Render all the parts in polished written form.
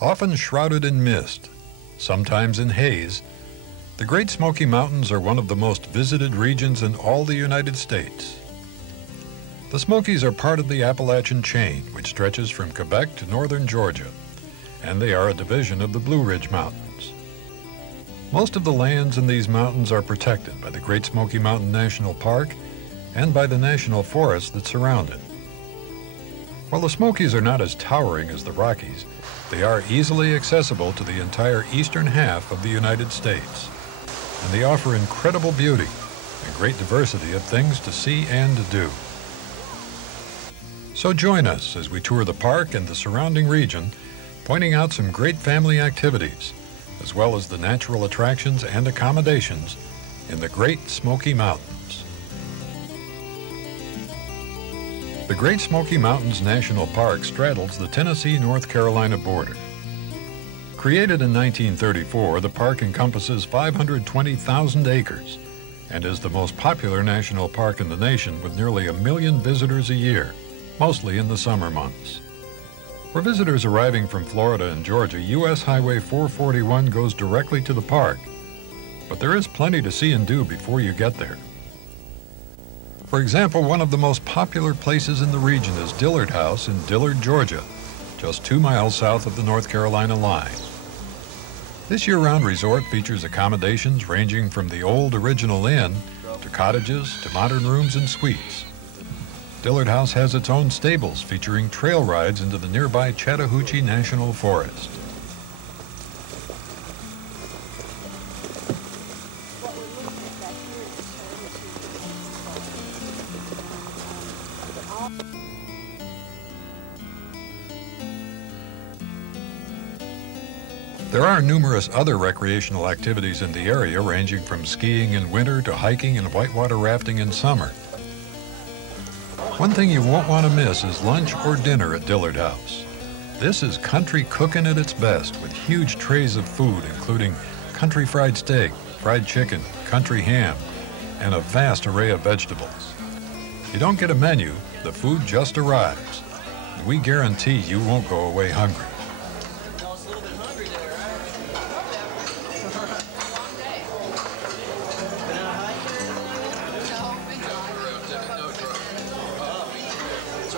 Often shrouded in mist, sometimes in haze, the Great Smoky Mountains are one of the most visited regions in all the United States. The Smokies are part of the Appalachian chain, which stretches from Quebec to northern Georgia, and they are a division of the Blue Ridge Mountains. Most of the lands in these mountains are protected by the Great Smoky Mountain National Park and by the national forests that surround it. While the Smokies are not as towering as the Rockies, they are easily accessible to the entire eastern half of the United States, and they offer incredible beauty and great diversity of things to see and to do. So join us as we tour the park and the surrounding region, pointing out some great family activities, as well as the natural attractions and accommodations in the Great Smoky Mountains. The Great Smoky Mountains National Park straddles the Tennessee-North Carolina border. Created in 1934, the park encompasses 520,000 acres and is the most popular national park in the nation, with nearly 1 million visitors a year, mostly in the summer months. For visitors arriving from Florida and Georgia, U.S. Highway 441 goes directly to the park, but there is plenty to see and do before you get there. For example, one of the most popular places in the region is Dillard House in Dillard, Georgia, just 2 miles south of the North Carolina line. This year-round resort features accommodations ranging from the old original inn to cottages to modern rooms and suites. Dillard House has its own stables featuring trail rides into the nearby Chattahoochee National Forest. There are numerous other recreational activities in the area, ranging from skiing in winter to hiking and whitewater rafting in summer. One thing you won't want to miss is lunch or dinner at Dillard House. This is country cooking at its best, with huge trays of food including country fried steak, fried chicken, country ham, and a vast array of vegetables. You don't get a menu, the food just arrives. And we guarantee you won't go away hungry.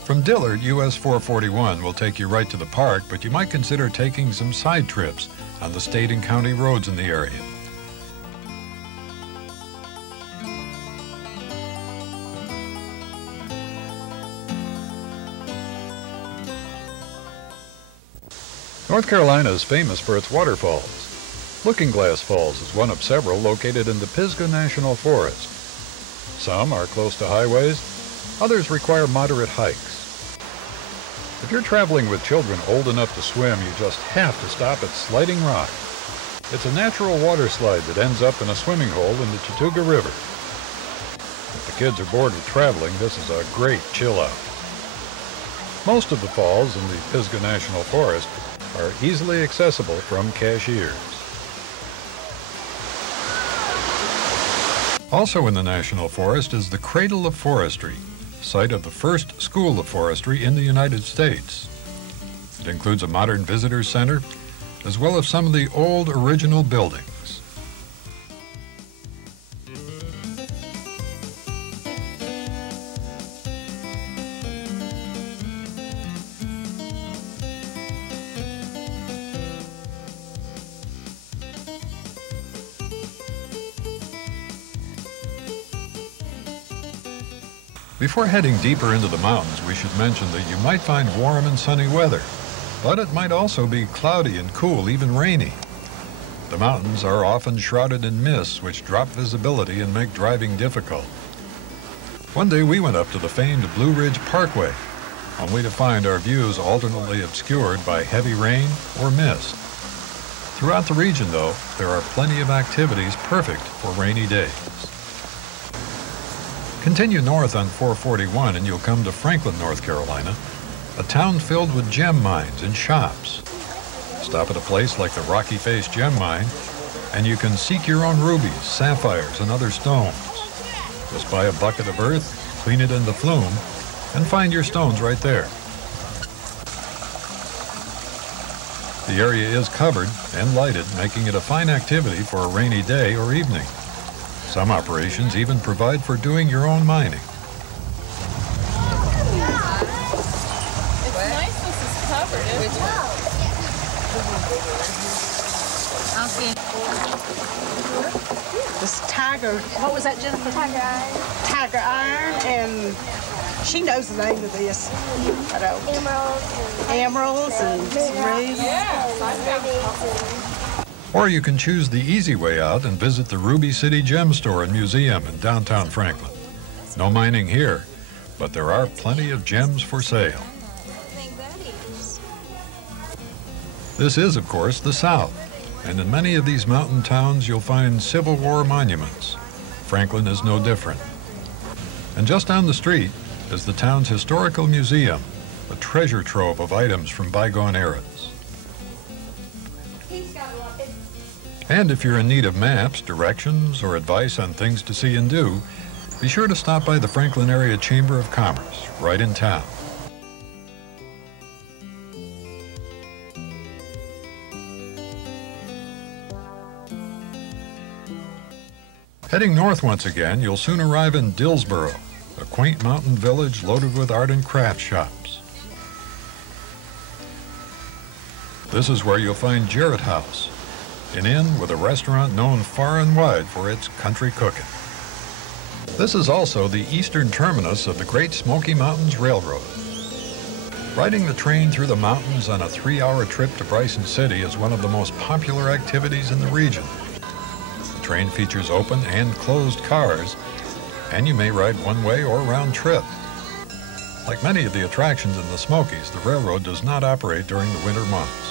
From Dillard, US 441 will take you right to the park, but you might consider taking some side trips on the state and county roads in the area. North Carolina is famous for its waterfalls. Looking Glass Falls is one of several located in the Pisgah National Forest. Some are close to highways, others require moderate hikes. If you're traveling with children old enough to swim, you just have to stop at Sliding Rock. It's a natural water slide that ends up in a swimming hole in the Chattooga River. If the kids are bored with traveling, this is a great chill out. Most of the falls in the Pisgah National Forest are easily accessible from Cashiers. Also in the National Forest is the Cradle of Forestry, site of the first school of forestry in the United States. It includes a modern visitor center, as well as some of the old original buildings. Before heading deeper into the mountains, we should mention that you might find warm and sunny weather, but it might also be cloudy and cool, even rainy. The mountains are often shrouded in mists, which drop visibility and make driving difficult. One day we went up to the famed Blue Ridge Parkway, only to find our views alternately obscured by heavy rain or mist. Throughout the region, though, there are plenty of activities perfect for rainy days. Continue north on 441 and you'll come to Franklin, North Carolina, a town filled with gem mines and shops. Stop at a place like the Rocky Face Gem Mine, and you can seek your own rubies, sapphires, and other stones. Just buy a bucket of earth, clean it in the flume, and find your stones right there. The area is covered and lighted, making it a fine activity for a rainy day or evening. Some operations even provide for doing your own mining. It's nice this is covered, isn't it? Okay. This tiger, what was that, Jennifer? Tiger iron. Tiger iron, and she knows the name of this. I know. Emeralds and rubies. Yes, Or you can choose the easy way out and visit the Ruby City Gem Store and Museum in downtown Franklin. No mining here, but there are plenty of gems for sale. This is, of course, the South, and in many of these mountain towns you'll find Civil War monuments. Franklin is no different. And just down the street is the town's historical museum, a treasure trove of items from bygone eras. And if you're in need of maps, directions, or advice on things to see and do, be sure to stop by the Franklin Area Chamber of Commerce, right in town. Heading north once again, you'll soon arrive in Dillsboro, a quaint mountain village loaded with art and craft shops. This is where you'll find Jarrett House, an inn with a restaurant known far and wide for its country cooking. This is also the eastern terminus of the Great Smoky Mountains Railroad. Riding the train through the mountains on a 3-hour trip to Bryson City is one of the most popular activities in the region. The train features open and closed cars, and you may ride one way or round trip. Like many of the attractions in the Smokies, the railroad does not operate during the winter months.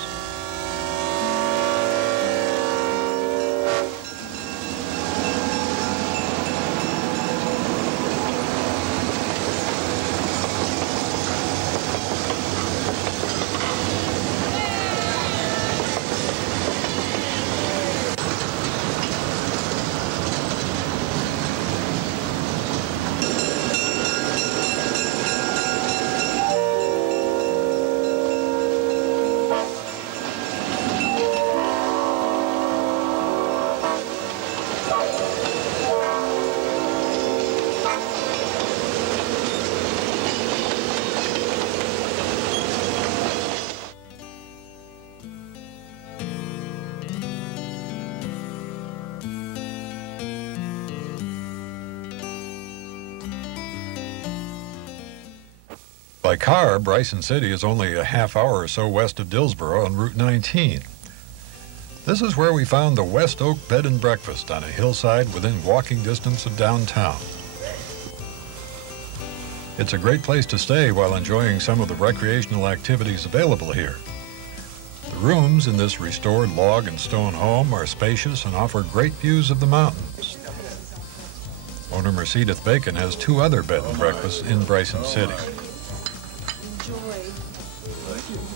By car, Bryson City is only a half hour or so west of Dillsboro on Route 19. This is where we found the West Oak Bed and Breakfast on a hillside within walking distance of downtown. It's a great place to stay while enjoying some of the recreational activities available here. The rooms in this restored log and stone home are spacious and offer great views of the mountains. Owner Mercedes Bacon has 2 other bed and breakfasts in Bryson City.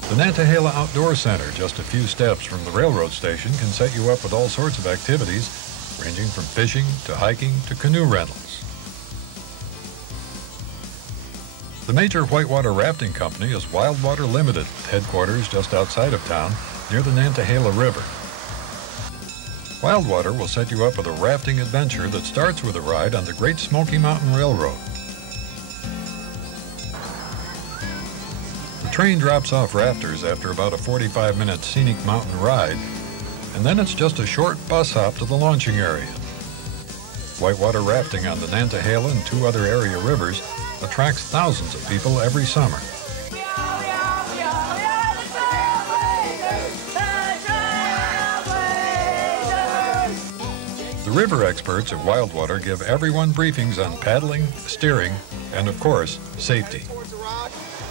The Nantahala Outdoor Center, just a few steps from the railroad station, can set you up with all sorts of activities, ranging from fishing to hiking to canoe rentals. The major whitewater rafting company is Wildwater Limited, with headquarters just outside of town, near the Nantahala River. Wildwater will set you up with a rafting adventure that starts with a ride on the Great Smoky Mountain Railroad. The train drops off rafters after about a 45-minute scenic mountain ride, and then it's just a short bus hop to the launching area. Whitewater rafting on the Nantahala and 2 other area rivers attracts thousands of people every summer. The river experts at Wildwater give everyone briefings on paddling, steering, and of course, safety.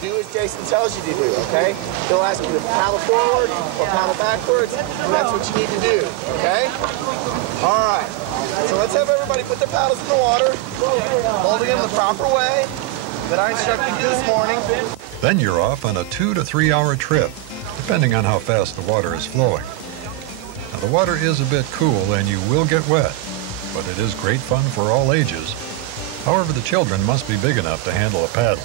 Do as Jason tells you to do, okay? He'll ask you to paddle forward or paddle backwards, and that's what you need to do, okay? All right. So let's have everybody put their paddles in the water, holding them the proper way that I instructed you this morning. Then you're off on a 2 to 3 hour trip, depending on how fast the water is flowing. Now, the water is a bit cool and you will get wet, but it is great fun for all ages. However, the children must be big enough to handle a paddle.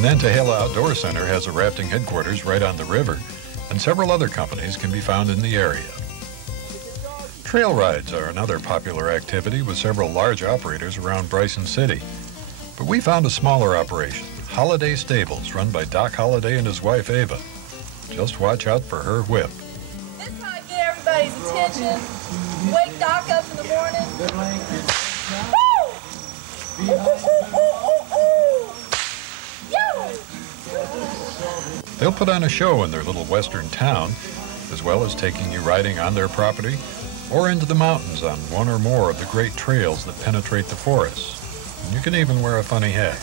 Nantahala Outdoor Center has a rafting headquarters right on the river, and several other companies can be found in the area. Trail rides are another popular activity with several large operators around Bryson City. But we found a smaller operation, Holiday Stables, run by Doc Holliday and his wife Ava. Just watch out for her whip. This is how I get everybody's attention. Wake Doc up in the morning. Woo! Ooh, ooh, ooh, ooh, ooh, ooh. Yo! They'll put on a show in their little western town, as well as taking you riding on their property or into the mountains on one or more of the great trails that penetrate the forests. And you can even wear a funny hat.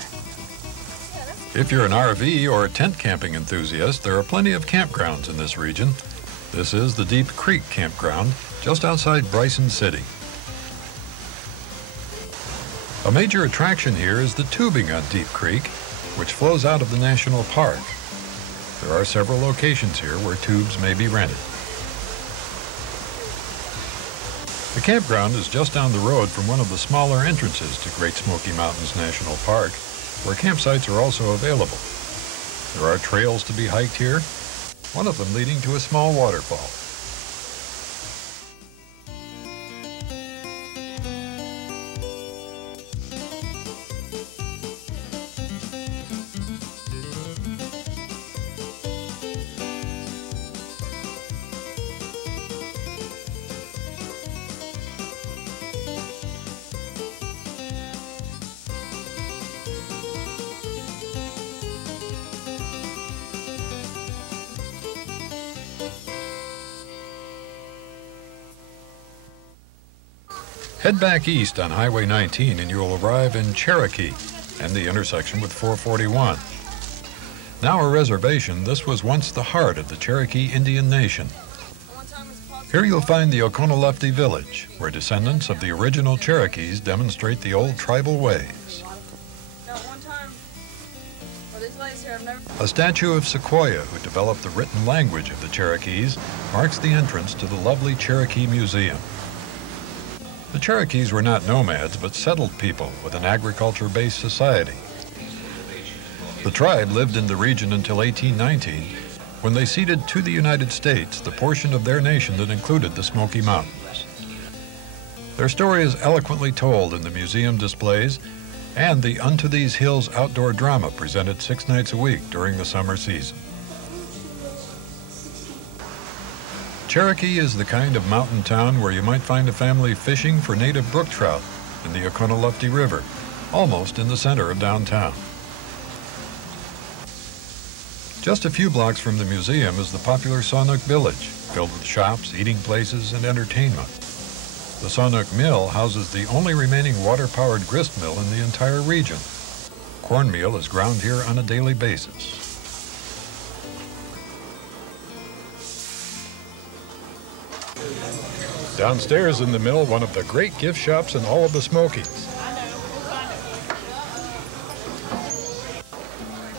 If you're an RV or tent camping enthusiast, there are plenty of campgrounds in this region. This is the Deep Creek Campground, just outside Bryson City. A major attraction here is the tubing on Deep Creek, which flows out of the national park. There are several locations here where tubes may be rented. The campground is just down the road from one of the smaller entrances to Great Smoky Mountains National Park, where campsites are also available. There are trails to be hiked here, one of them leading to a small waterfall. Head back east on Highway 19 and you'll arrive in Cherokee and the intersection with 441. Now a reservation, this was once the heart of the Cherokee Indian Nation. Here you'll find the Oconaluftee Village, where descendants of the original Cherokees demonstrate the old tribal ways. A statue of Sequoia, who developed the written language of the Cherokees, marks the entrance to the lovely Cherokee Museum. The Cherokees were not nomads, but settled people with an agriculture-based society. The tribe lived in the region until 1819, when they ceded to the United States the portion of their nation that included the Smoky Mountains. Their story is eloquently told in the museum displays and the Unto These Hills outdoor drama presented 6 nights a week during the summer season. Cherokee is the kind of mountain town where you might find a family fishing for native brook trout in the Oconaluftee River, almost in the center of downtown. Just a few blocks from the museum is the popular Sawnook Village, filled with shops, eating places, and entertainment. The Sawnook Mill houses the only remaining water-powered grist mill in the entire region. Cornmeal is ground here on a daily basis. Downstairs in the mill, one of the great gift shops in all of the Smokies.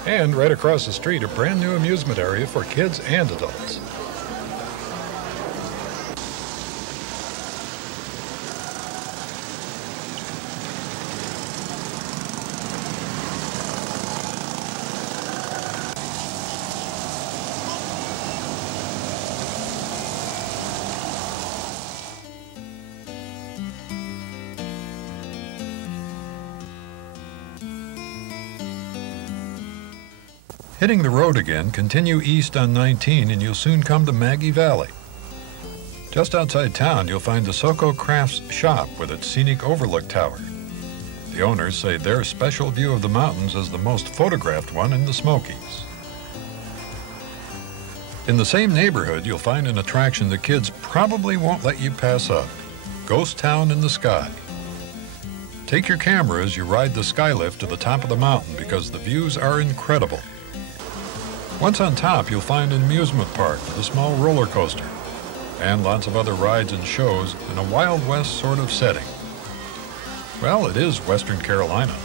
And right across the street, a brand new amusement area for kids and adults. Hitting the road again, continue east on 19 and you'll soon come to Maggie Valley. Just outside town, you'll find the Soko Crafts shop with its scenic overlook tower. The owners say their special view of the mountains is the most photographed one in the Smokies. In the same neighborhood, you'll find an attraction the kids probably won't let you pass up, Ghost Town in the Sky. Take your camera as you ride the skylift to the top of the mountain because the views are incredible. Once on top, you'll find an amusement park with a small roller coaster and lots of other rides and shows in a Wild West sort of setting. Well, it is Western Carolina.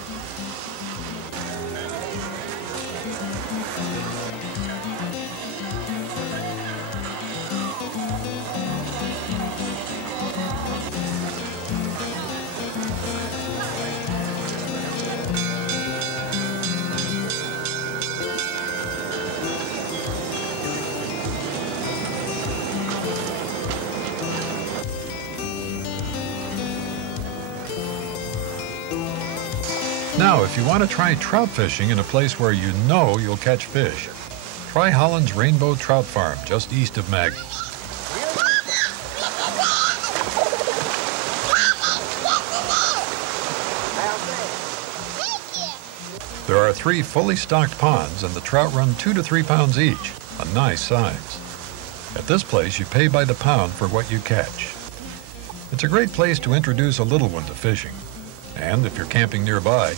Now, if you want to try trout fishing in a place where you know you'll catch fish, try Holland's Rainbow Trout Farm, just east of Maggie. There are 3 fully stocked ponds, and the trout run 2 to 3 pounds each, a nice size. At this place, you pay by the pound for what you catch. It's a great place to introduce a little one to fishing. And if you're camping nearby,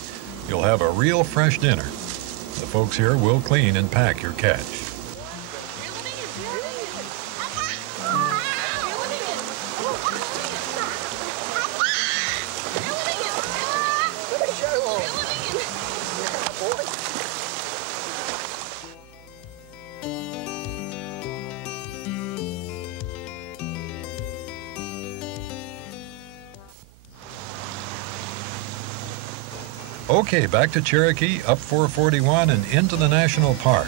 you'll have a real fresh dinner. The folks here will clean and pack your catch. Okay, back to Cherokee, up 441 and into the national park.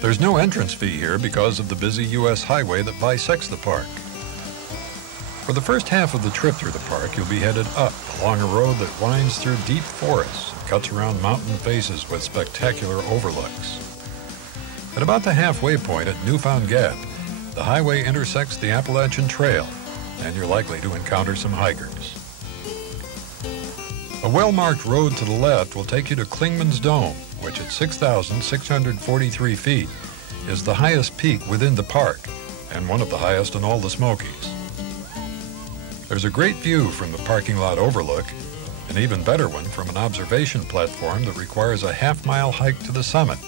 There's no entrance fee here because of the busy U.S. highway that bisects the park. For the first half of the trip through the park, you'll be headed up along a road that winds through deep forests and cuts around mountain faces with spectacular overlooks. At about the halfway point at Newfound Gap, the highway intersects the Appalachian Trail, and you're likely to encounter some hikers. A well-marked road to the left will take you to Clingman's Dome, which at 6,643 feet is the highest peak within the park and one of the highest in all the Smokies. There's a great view from the parking lot overlook, an even better one from an observation platform that requires a half-mile hike to the summit.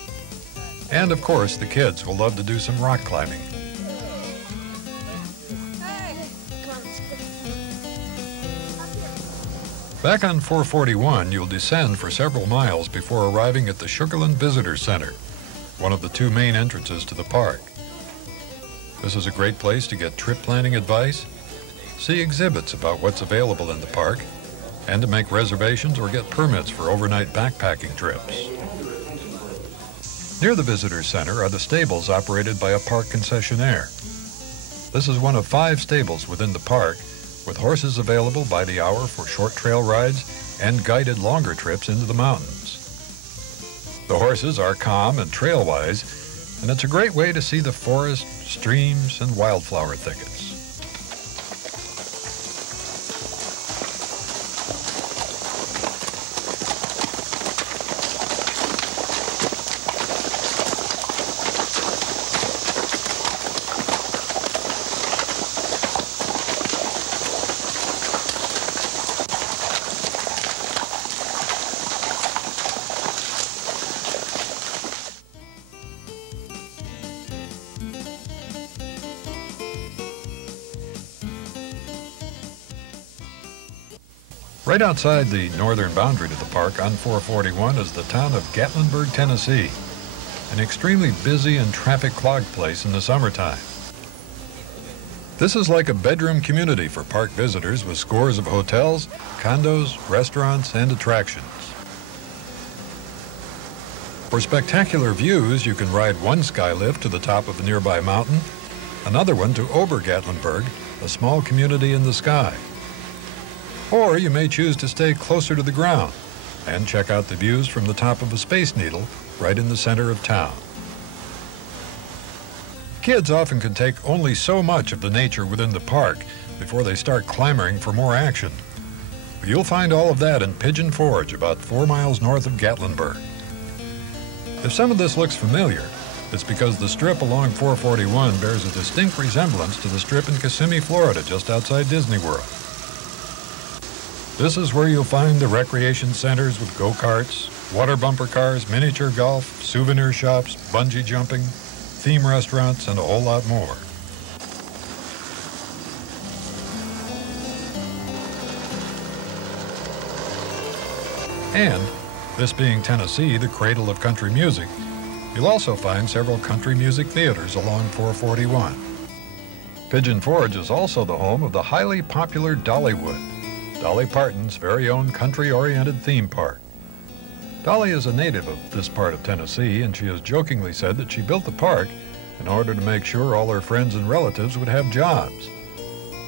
And of course, the kids will love to do some rock climbing. Back on 441, you'll descend for several miles before arriving at the Sugarland Visitor Center, one of the 2 main entrances to the park. This is a great place to get trip planning advice, see exhibits about what's available in the park, and to make reservations or get permits for overnight backpacking trips. Near the Visitor Center are the stables operated by a park concessionaire. This is one of 5 stables within the park, with horses available by the hour for short trail rides and guided longer trips into the mountains. The horses are calm and trail-wise, and it's a great way to see the forest, streams, and wildflower thickets. Right outside the northern boundary to the park on 441 is the town of Gatlinburg, Tennessee, an extremely busy and traffic-clogged place in the summertime. This is like a bedroom community for park visitors with scores of hotels, condos, restaurants, and attractions. For spectacular views, you can ride one sky lift to the top of a nearby mountain, another one to Ober-Gatlinburg, a small community in the sky. Or you may choose to stay closer to the ground and check out the views from the top of a Space Needle right in the center of town. Kids often can take only so much of the nature within the park before they start clamoring for more action. But you'll find all of that in Pigeon Forge, about 4 miles north of Gatlinburg. If some of this looks familiar, it's because the strip along 441 bears a distinct resemblance to the strip in Kissimmee, Florida, just outside Disney World. This is where you'll find the recreation centers with go-karts, water bumper cars, miniature golf, souvenir shops, bungee jumping, theme restaurants, and a whole lot more. And, this being Tennessee, the cradle of country music, you'll also find several country music theaters along 441. Pigeon Forge is also the home of the highly popular Dollywood, Dolly Parton's very own country-oriented theme park. Dolly is a native of this part of Tennessee, and she has jokingly said that she built the park in order to make sure all her friends and relatives would have jobs.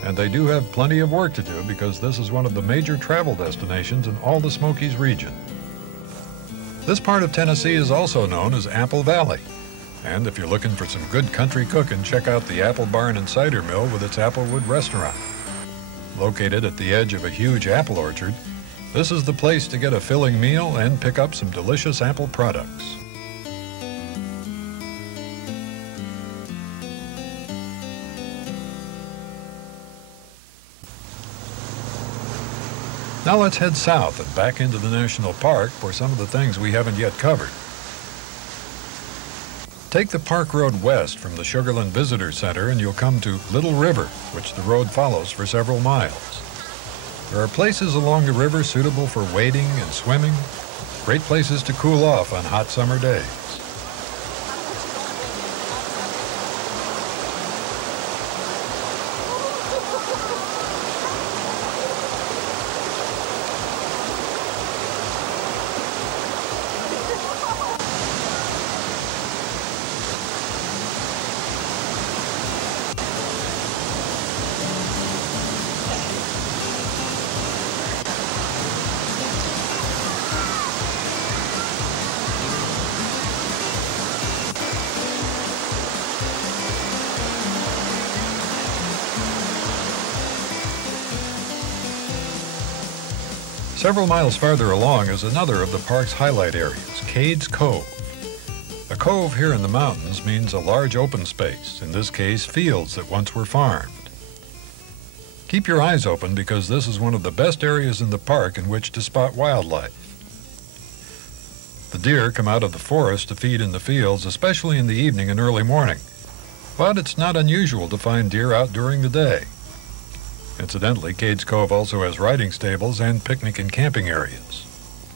And they do have plenty of work to do because this is one of the major travel destinations in all the Smokies region. This part of Tennessee is also known as Apple Valley. And if you're looking for some good country cooking, check out the Apple Barn and Cider Mill with its Applewood restaurant. Located at the edge of a huge apple orchard, this is the place to get a filling meal and pick up some delicious apple products. Now let's head south and back into the national park for some of the things we haven't yet covered. Take the park road west from the Sugarland Visitor Center and you'll come to Little River, which the road follows for several miles. There are places along the river suitable for wading and swimming, great places to cool off on hot summer days. Several miles farther along is another of the park's highlight areas, Cades Cove. A cove here in the mountains means a large open space, in this case fields that once were farmed. Keep your eyes open because this is one of the best areas in the park in which to spot wildlife. The deer come out of the forest to feed in the fields, especially in the evening and early morning, but it's not unusual to find deer out during the day. Incidentally, Cades Cove also has riding stables and picnic and camping areas.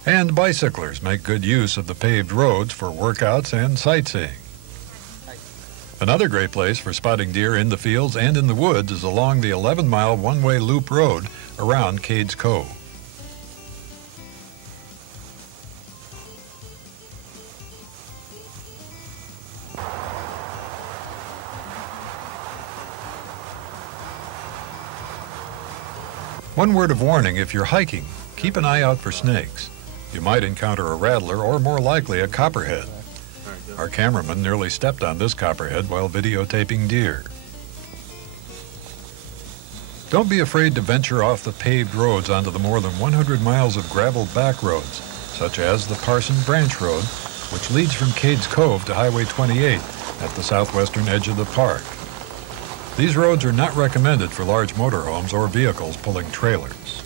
And bicyclers make good use of the paved roads for workouts and sightseeing. Another great place for spotting deer in the fields and in the woods is along the 11-mile one-way loop road around Cades Cove. One word of warning: if you're hiking, keep an eye out for snakes. You might encounter a rattler or more likely a copperhead. Our cameraman nearly stepped on this copperhead while videotaping deer. Don't be afraid to venture off the paved roads onto the more than 100 miles of gravel back roads, such as the Parson Branch Road, which leads from Cades Cove to Highway 28 at the southwestern edge of the park. These roads are not recommended for large motorhomes or vehicles pulling trailers.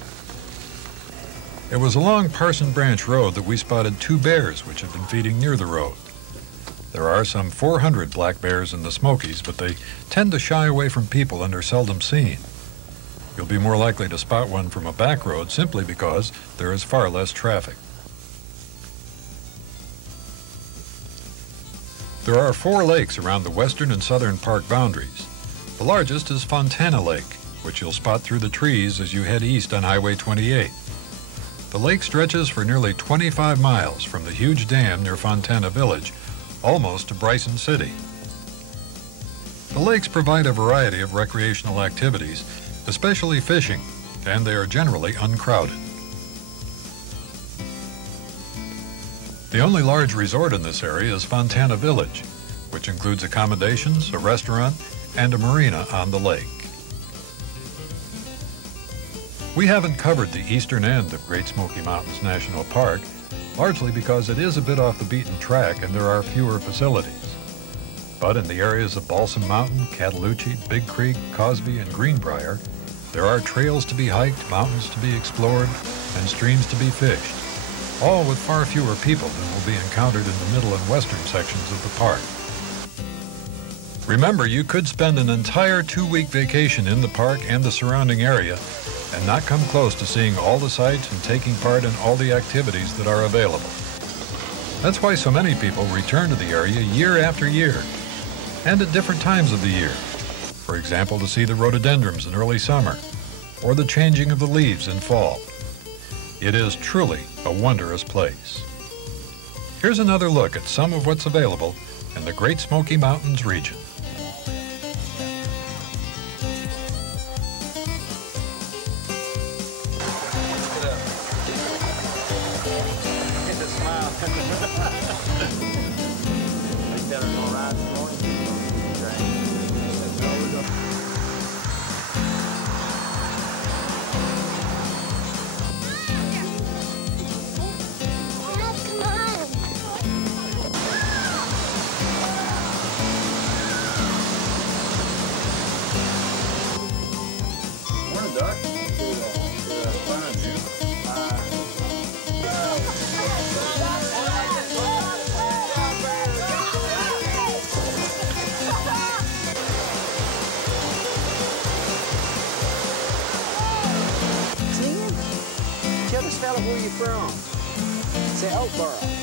It was along Parson Branch Road that we spotted 2 bears which had been feeding near the road. There are some 400 black bears in the Smokies, but they tend to shy away from people and are seldom seen. You'll be more likely to spot one from a back road simply because there is far less traffic. There are 4 lakes around the western and southern park boundaries. The largest is Fontana Lake, which you'll spot through the trees as you head east on Highway 28. The lake stretches for nearly 25 miles from the huge dam near Fontana Village, almost to Bryson City. The lakes provide a variety of recreational activities, especially fishing, and they are generally uncrowded. The only large resort in this area is Fontana Village, which includes accommodations, a restaurant, and a marina on the lake. We haven't covered the eastern end of Great Smoky Mountains National Park, largely because it is a bit off the beaten track and there are fewer facilities. But in the areas of Balsam Mountain, Cataloochee, Big Creek, Cosby, and Greenbrier, there are trails to be hiked, mountains to be explored, and streams to be fished, all with far fewer people than will be encountered in the middle and western sections of the park. Remember, you could spend an entire 2-week vacation in the park and the surrounding area and not come close to seeing all the sights and taking part in all the activities that are available. That's why so many people return to the area year after year, and at different times of the year. For example, to see the rhododendrons in early summer, or the changing of the leaves in fall. It is truly a wondrous place. Here's another look at some of what's available in the Great Smoky Mountains region. them where you from. Say Oakboro.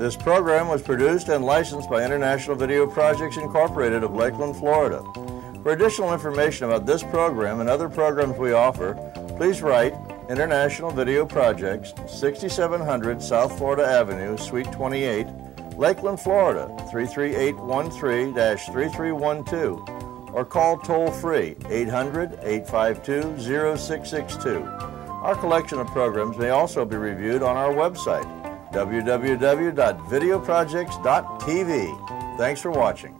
This program was produced and licensed by International Video Projects Incorporated of Lakeland, Florida. For additional information about this program and other programs we offer, please write International Video Projects, 6700 South Florida Avenue, Suite 28, Lakeland, Florida, 33813-3312, or call toll-free 800-852-0662. Our collection of programs may also be reviewed on our website, www.videoprojects.tv. Thanks for watching.